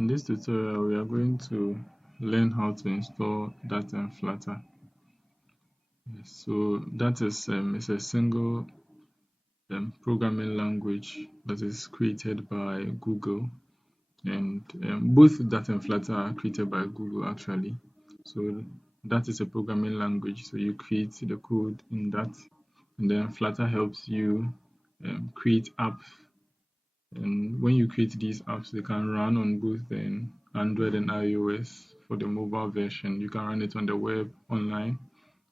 In this tutorial, we are going to learn how to install that Flutter. So that is a single programming language that is created by Google, and both that and Flutter are created by Google actually. So that is a programming language. So you create the code in that, and then Flutter helps you create apps. And when you create these apps, they can run on both Android and iOS for the mobile version. You can run it on the web, online,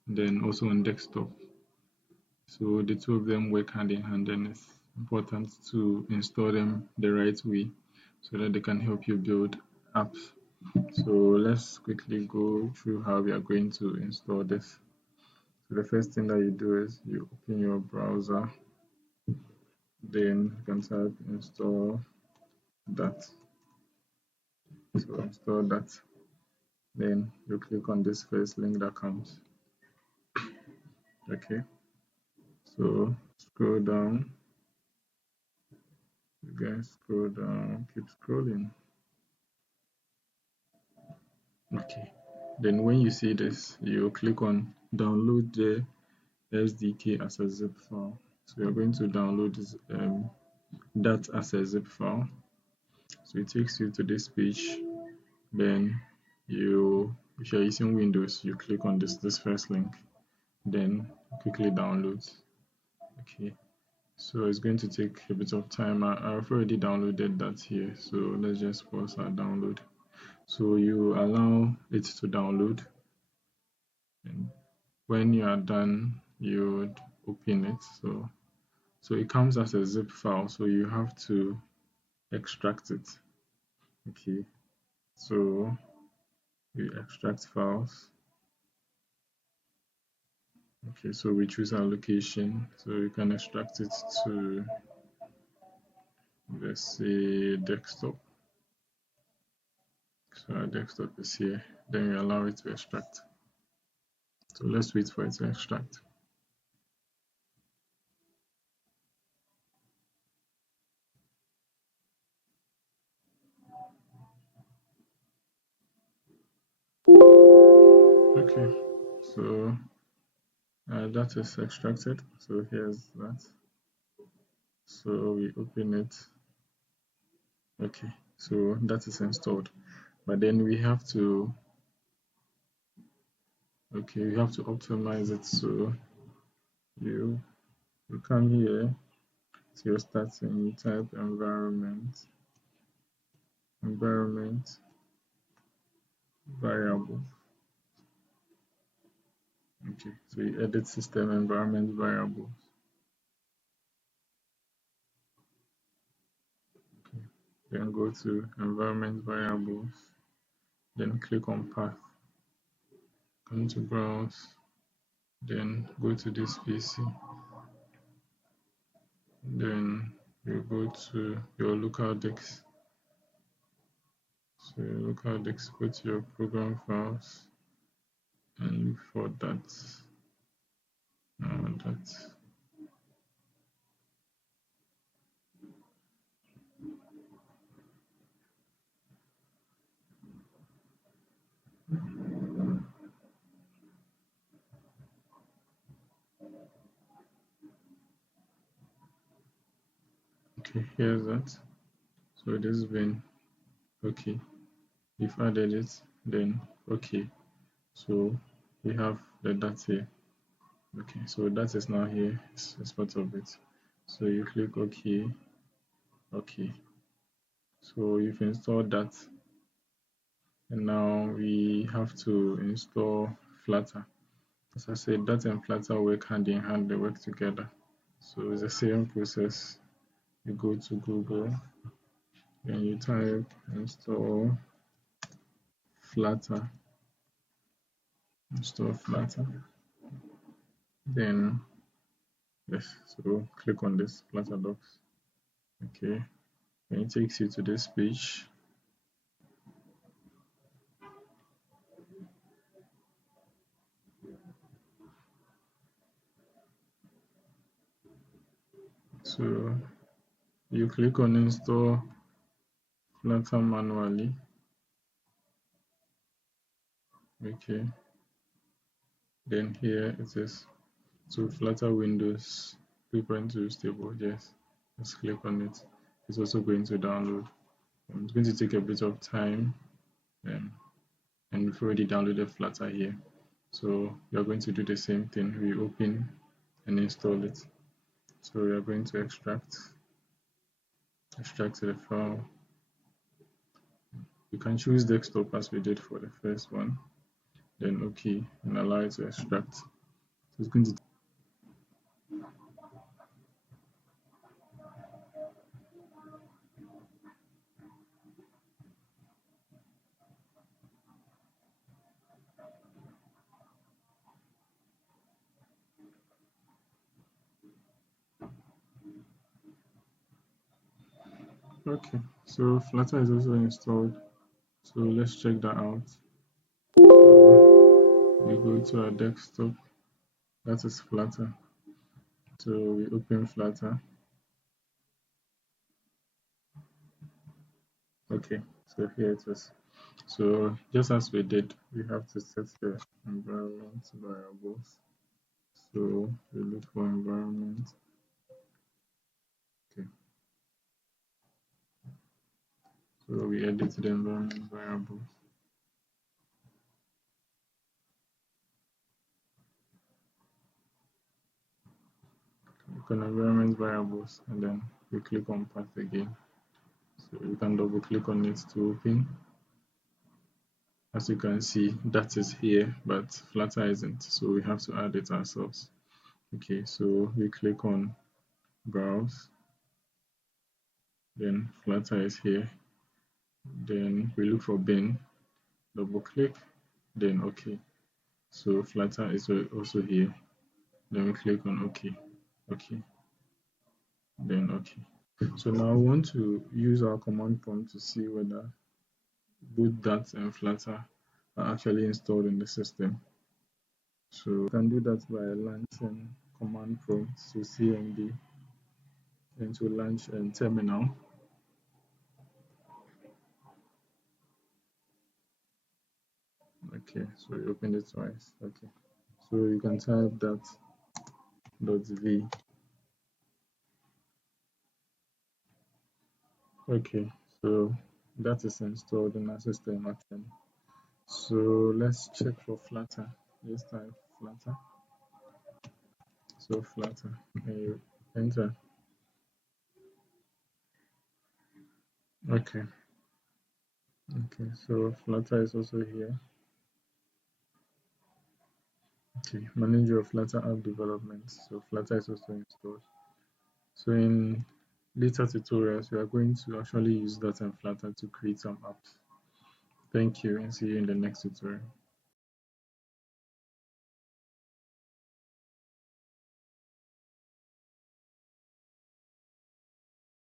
then also on desktop. So the two of them work hand in hand, and it's important to install them the right way so that they can help you build apps. So let's quickly go through how we are going to install this. So the first thing that you do is you open your browser, then you can type install that. So install that. Then you click on this first link that comes. Okay. So scroll down. You guys scroll down, keep scrolling. Okay. Then when you see this, you click on download the SDK as a zip file. So you're going to download this, that as a zip file. So it takes you to this page. Then if you're using Windows, you click on this first link. Then quickly download. Okay. So it's going to take a bit of time. I've already downloaded that here. So let's just pause our download. So you allow it to download. And when you are done, you would open it. So it comes as a zip file. So you have to extract it. Okay. So we extract files. Okay, so we choose our location. So you can extract it to, let's say, desktop. So our desktop is here. Then we allow it to extract. So let's wait for it to extract. Okay, so that is extracted. So here's that. So we open it. Okay, so that is installed. But then we have to optimize it. So you come here to your stats and you type environment variable. Okay, so you edit system environment variables. Okay, then go to environment variables, then click on path, come to browse, then go to this PC, then you go to your local disk. So your local disk, go to your program files and look for that. Okay, here's that. So this has been okay. We've added it, then okay. So we have the data here. Okay, so that is now here. It's part of it. So you click OK. Okay. So you've installed that. And now we have to install Flutter. As I said, that and Flutter work hand in hand, they work together. So it's the same process. You go to Google and you type install Flutter. Install Flutter. Then yes, so click on this Flutter docs. Okay. And it takes you to this page. So you click on install Flutter manually. Okay. Then here it is. So Flutter Windows 3.2 stable. Yes. Just click on it. It's also going to download. It's going to take a bit of time. Um, and we've already downloaded Flutter here. So we are going to do the same thing. We open and install it. So we are going to extract the file. You can choose desktop as we did for the first one. Then OK and allow it to extract. So it's going to okay. So Flutter is also installed. So let's check that out. So we go to our desktop. That is Flutter. So we open Flutter. Okay, so here it is. So just as we did, we have to set the environment variables. So we look for environment. Okay, so we edit the environment variables. Click on environment variables and then we click on path again. So you can double click on it to open. As you can see, that is here, but Flutter isn't, so we have to add it ourselves. Okay, so we click on browse, then Flutter is here, then we look for bin, double click, then OK. So Flutter is also here, then we click on OK, OK, then OK. So now we want to use our command prompt to see whether both that and Flutter are actually installed in the system. So you can do that by launching command prompt to cmd and to launch a terminal. Okay, so you open it twice. Okay, so you can type that .v. Okay, so that is installed in our system actually. So let's check for Flutter. Let's type Flutter. So Flutter, and you enter. Okay, okay, so Flutter is also here. Okay, manager of Flutter app development. So Flutter is also installed. So in later tutorials, we are going to actually use that and Flutter to create some apps. Thank you and see you in the next tutorial.